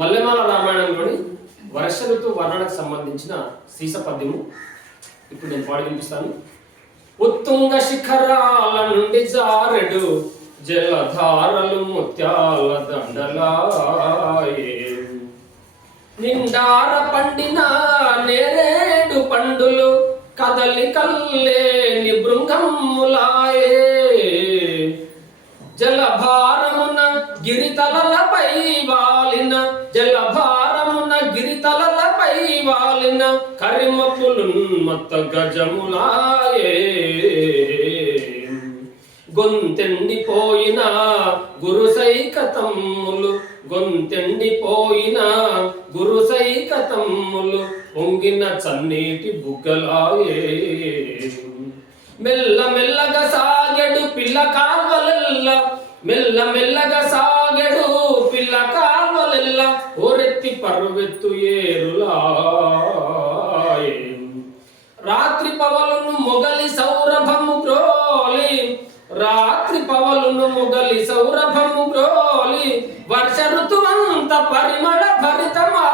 మల్లెమాల రామాయణంలోని వర్ష ఋతు వర్ణనకు సంబంధించిన సీస పద్యము ఇప్పుడు నేను పాడి వినిపిస్తాను. ఉత్తుంగ శిఖరాల నుండి జారెడు జలధారలు ముత్యాల దండలాయే, నిండార పండిన నేరేడు పండులు కదలికల్లేని బృంగములాయే, జలభారమున గిరితలలపై వాలిన జలభారమున గిరితలలపై వాలిన కరిమపులున్మత్త గజములాయే, గొంతెండిపోయిన గురుసైకతమ్ములు గొంతెండిపోయిన గురుసైకతమ్ములు పొంగిన చన్నీటి బుగ్గలాయే, మెల్ల మెల్లగా సాగెడు పిల్ల కాల్వలెల్ల మెల్ల మెల్లగా సాగెడు పిల్ల కాల్వలెల్ల ఓరెత్తి పర్వెత్తు ఏరులాయే, రాత్రి పవలును మొగలి సౌరభము గ్రోలి రాత్రి పవలును మొగలి సౌరభము గ్రోలి వర్ష ఋతువంత పరిమళ భరితమా